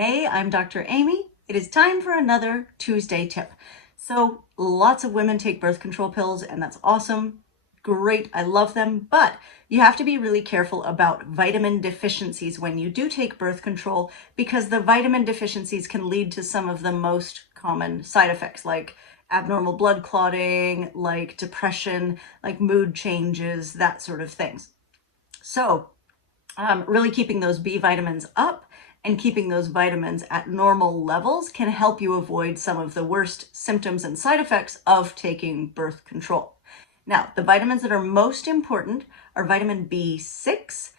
Hey, I'm Dr. Amy. It is time for another Tuesday tip. So lots of women take birth control pills and that's awesome. Great, I love them, but you have to be really careful about vitamin deficiencies when you do take birth control because the vitamin deficiencies can lead to some of the most common side effects like abnormal blood clotting, like depression, like mood changes, that sort of things. So really keeping those B vitamins up and keeping those vitamins at normal levels can help you avoid some of the worst symptoms and side effects of taking birth control. Now, the vitamins that are most important are vitamin B6.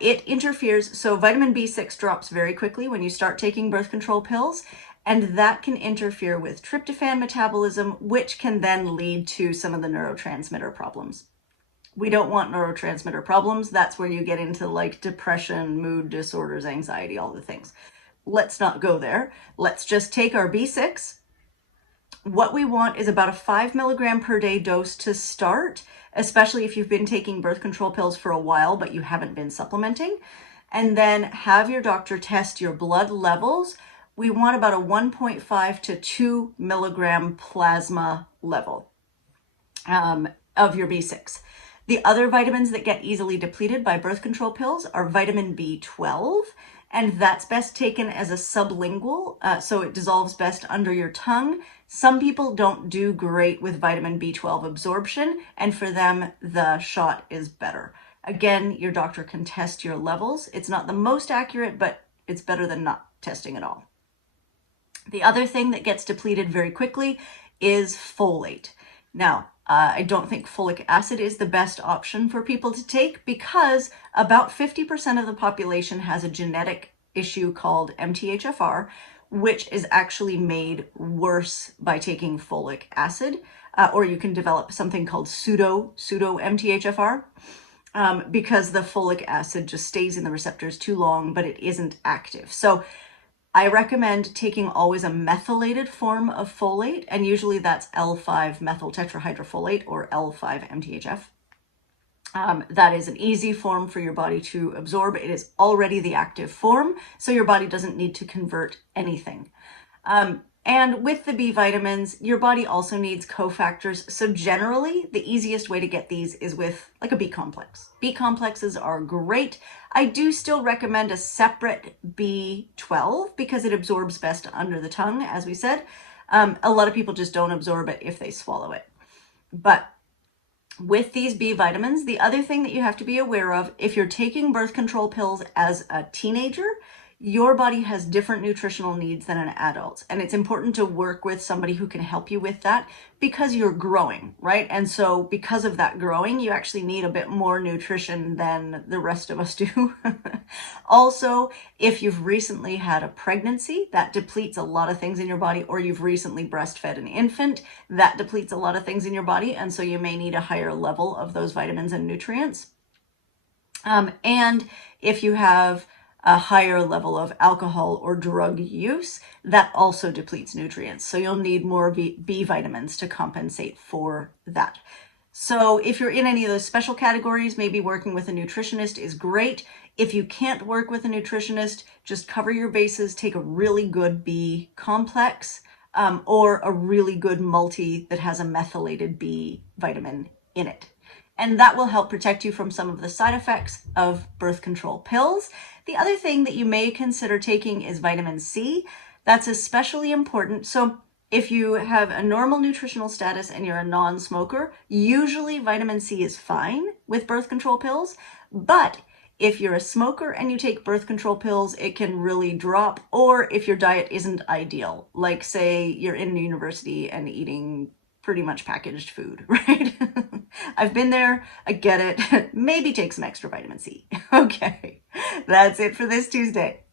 It interferes, so vitamin B6 drops very quickly when you start taking birth control pills, and that can interfere with tryptophan metabolism, which can then lead to some of the neurotransmitter problems. We don't want neurotransmitter problems. That's where you get into like depression, mood disorders, anxiety, all the things. Let's not go there. Let's just take our B6. What we want is about a 5 milligram per day dose to start, especially if you've been taking birth control pills for a while, but you haven't been supplementing. And then have your doctor test your blood levels. We want about a 1.5 to 2 milligram plasma level of your B6. The other vitamins that get easily depleted by birth control pills are vitamin B12, and that's best taken as a sublingual, so it dissolves best under your tongue. Some people don't do great with vitamin B12 absorption, and for them, the shot is better. Again, your doctor can test your levels. It's not the most accurate, but it's better than not testing at all. The other thing that gets depleted very quickly is folate. Now, I don't think folic acid is the best option for people to take because about 50% of the population has a genetic issue called MTHFR, which is actually made worse by taking folic acid, or you can develop something called pseudo MTHFR because the folic acid just stays in the receptors too long, but it isn't active. So I recommend taking always a methylated form of folate, and usually that's L5-methyl tetrahydrofolate or L5-MTHF. That is an easy form for your body to absorb. It is already the active form, so your body doesn't need to convert anything. And with the B vitamins, your body also needs cofactors. So generally, the easiest way to get these is with like a B complex. B complexes are great. I do still recommend a separate B12 because it absorbs best under the tongue, as we said. A lot of people just don't absorb it if they swallow it. But with these B vitamins, the other thing that you have to be aware of, if you're taking birth control pills as a teenager, your body has different nutritional needs than an adult. And it's important to work with somebody who can help you with that because you're growing, right? And so because of that growing, you actually need a bit more nutrition than the rest of us do. Also, if you've recently had a pregnancy, that depletes a lot of things in your body, or you've recently breastfed an infant, that depletes a lot of things in your body. And so you may need a higher level of those vitamins and nutrients. And if you have a higher level of alcohol or drug use, that also depletes nutrients. So you'll need more B vitamins to compensate for that. So if you're in any of those special categories, maybe working with a nutritionist is great. If you can't work with a nutritionist, just cover your bases, take a really good B complex or a really good multi that has a methylated B vitamin in it. And that will help protect you from some of the side effects of birth control pills. The other thing that you may consider taking is vitamin C. That's especially important. So if you have a normal nutritional status and you're a non-smoker, usually vitamin C is fine with birth control pills. But if you're a smoker and you take birth control pills, it can really drop. Or if your diet isn't ideal, like say you're in university and eating pretty much packaged food, right? I've been there, I get it. Maybe take some extra vitamin C. Okay, that's it for this Tuesday.